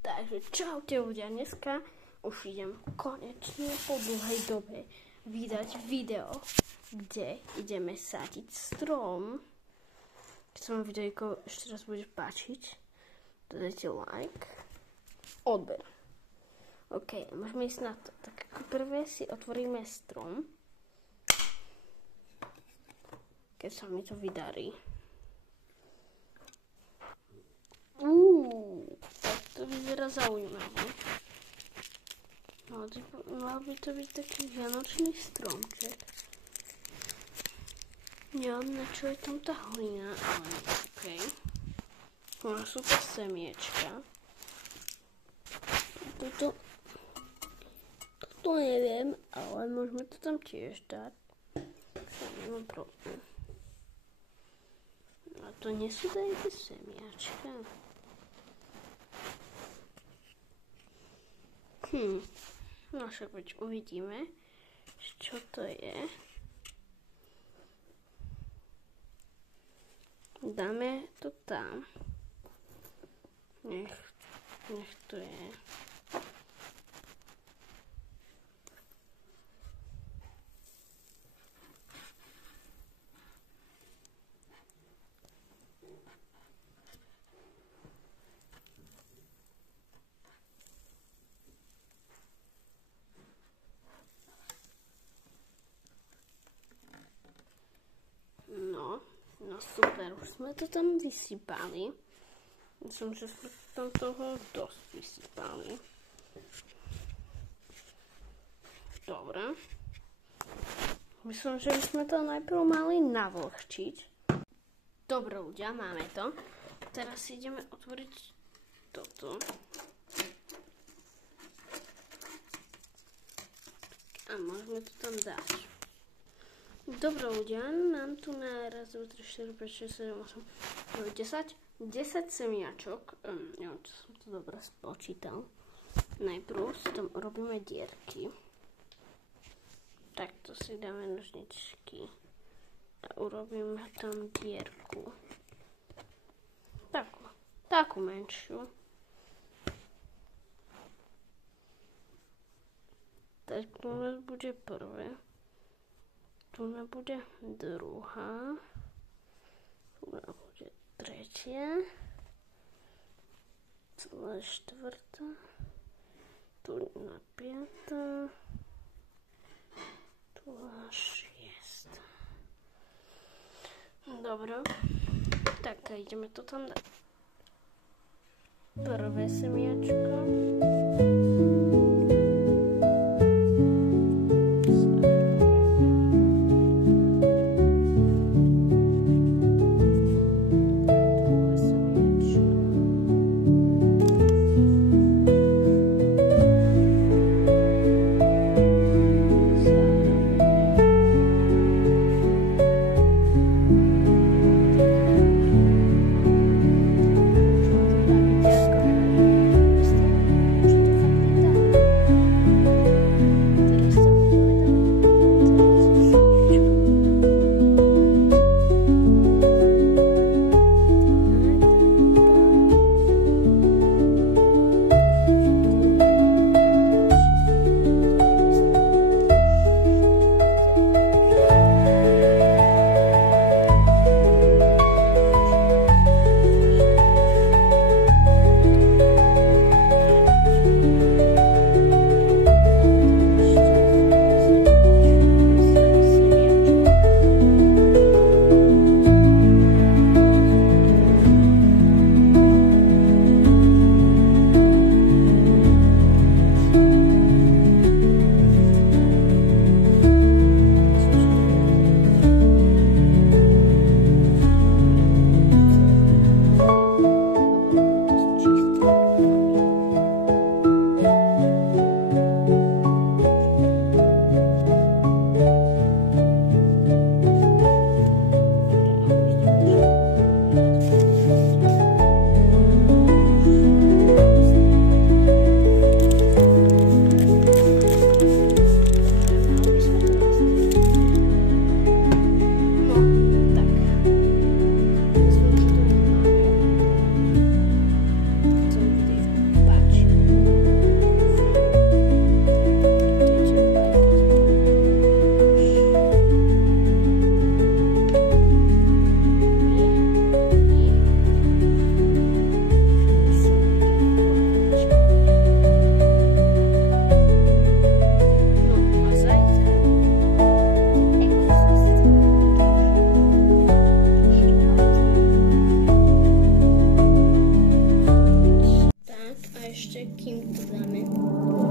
Takže čaute ľudia, dneska už idem konečne po dlhej dobe vydať video, kde ideme sádiť strom. Keď sa vám videjko ešte raz bude páčiť, dajte like, odber. OK, môžeme ísť na to. Tak ako prvé si otvoríme strom, keď sa mi to vydarí. Tak to vyzerá zaujímavé. Mal by to byť taký vianočný stromček. Neviem, na čo je tam tá hlina, ale okej. Možno sú to semiečka. Toto neviem, ale môžeme to tam tiež dať. Nemám problém. A to nie sú také semiačka. No však veď uvidíme, čo to je. Dáme to tam. Nech to je. No super, už sme to tam vysypali. Myslím, že sme tam toho dosť vysypali. Dobre. Myslím, že by sme to najprv mali navlhčiť. Dobre ľudia, máme to. Teraz ideme otvoriť toto. A môžeme to tam dať. Dobre ľudia, mám tu na 1, 2, 3, 4, 5, 6, 7, 8, 10 semiačok. Neviem, či som to dobre spočítal. Najprv si tam robíme dierky. Takto si dáme nožničky. A urobíme tam dierku. Takú menšiu. Tak tu nás bude prvé. Tu bude druhá, tu bude tretia, tu je štvrtá, tu je piatá, tu je šiestá. Dobre, tak ideme to tam dať. Prvé semiačko. kým to dáme.